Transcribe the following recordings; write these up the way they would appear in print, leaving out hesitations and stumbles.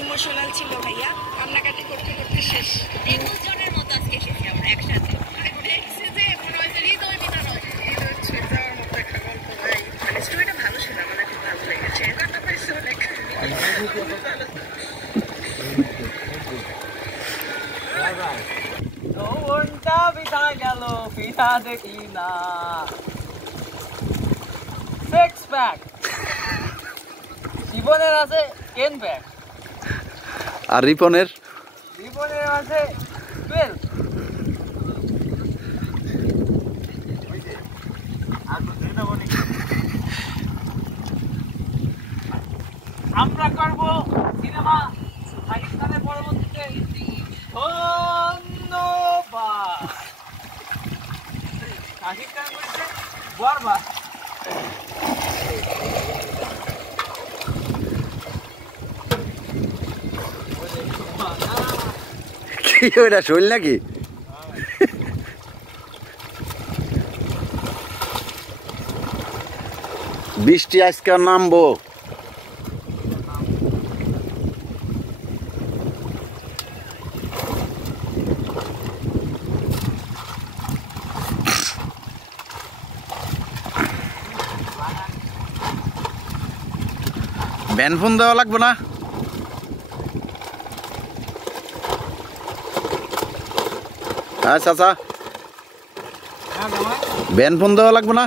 Emotional ছিল ভাইয়া, কান্নাকাটি করতে করতে শেষ। 21 জনের মতো আজকে এসেছি আমরা একসাথে। দেখছি যে মনে হয় যে হৃদয় বিদারয় ছুঁয়ে যাওয়ার মতো একটা গল্প ভাই। মানে স্টোরিটা ভালো ছিল, আমার খুব ভালো লেগেছে। এটা পাইছে অনেক যৌবনটা বিদা গেল ফিরা দেখি না। সিক্স প্যাক জীবনের আছে 10 প্যাক আর রিপনের আছে 12। আমরা করবো সিনেমা পাকিস্তানের পরবর্তীতে। ধন্যবাদ। পাকিস্তান বলছে বরবাদ। কি ওটা শৈল নাকি? বৃষ্টি আজকে নামবো। ব্যান ফোন দেওয়া লাগবে না? হ্যাঁ চাচা, ব্যান ফোন দেওয়া লাগবে না?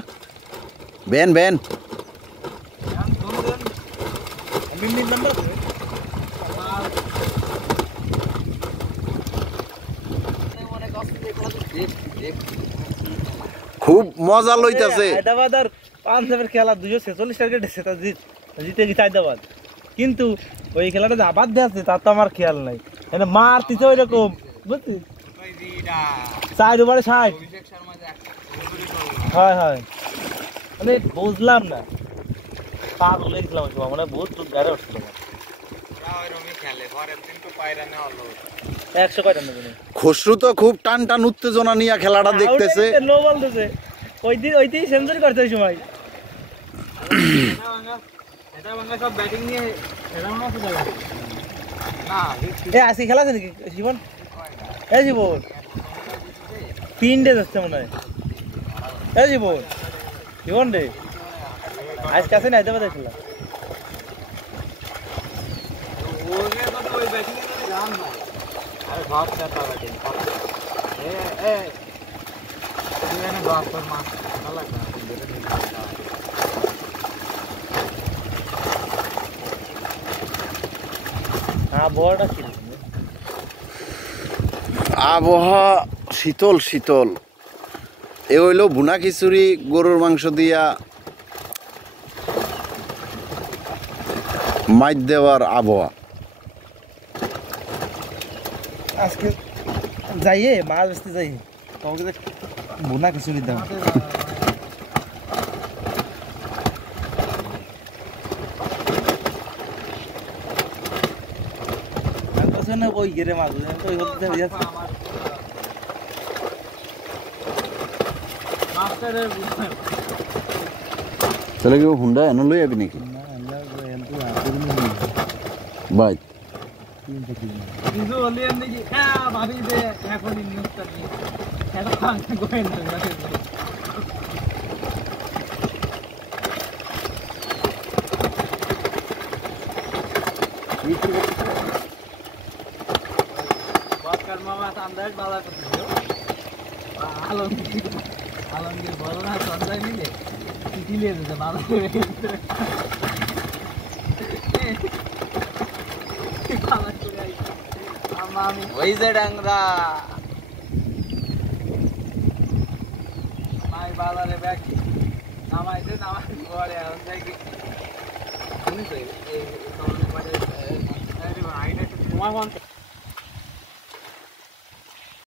ব্যান ব্যান খুব মজা লইতেছে। হায়দ্রাবাদ আর পাঞ্জাবের খেলা 246 টার্গেট এসে তা জিতে গেছে হায়দ্রাবাদ, কিন্তু ওই খেলাটা যে আবার দিয়ে আসছে তার তো আমার খেয়াল নাই। মানে মারতিছে ওই রকম, বুঝছিস? 4 ওভারে 60। হয় হয়, মানে বুঝলাম না, পাগল হয়ে গেছিলাম ওই সময়, মানে বহুত গাড়ি উঠছিল। 100 কয়টা নেবে? খসরু তো খুব টান টান উত্তেজনা নিয়ে খেলাটা দেখতেছে। নো বলতেছে ওই দিন সেঞ্চুরি করতে ওই সময়। সব ব্যাটিং নিয়ে আজকে খেলা আছে নাকি জীবন? এই জীবন 3 ডে যাচ্ছে মনে হয়। এই জীবন জীবন রে আজকে আছে না হায়দ্রাবাদে খেলা? আবহাওয়া শীতল শীতল। এ হইল ভুনা খিচুড়ি গরুর মাংস দিয়া মাইর দেওয়ার আবহাওয়া। আজকে যাইয়ে মাছ বেচতে যাই, তোমাকে ভুনা খিচুড়ি দাও। ওই গেরে মাছ ওই তাহলে কি হুন্ডা এনে লই যাবি নাকি বাইক কিছু হলে এমনি কি হ্যাঁ ভাবি যে এখন নিউজটা নিয়ে এটা গোয়েন্দা বাক্কার মামা আন্দাজ বালা করছিল আলমগীর বড় না সঞ্জয় মিলে চিঠি নিয়ে যেতে বালা করে ওই যে ডাংরা মাই বাজারে ব্যাগ নামাইছে নামাই পরে এখন দেখি তোমার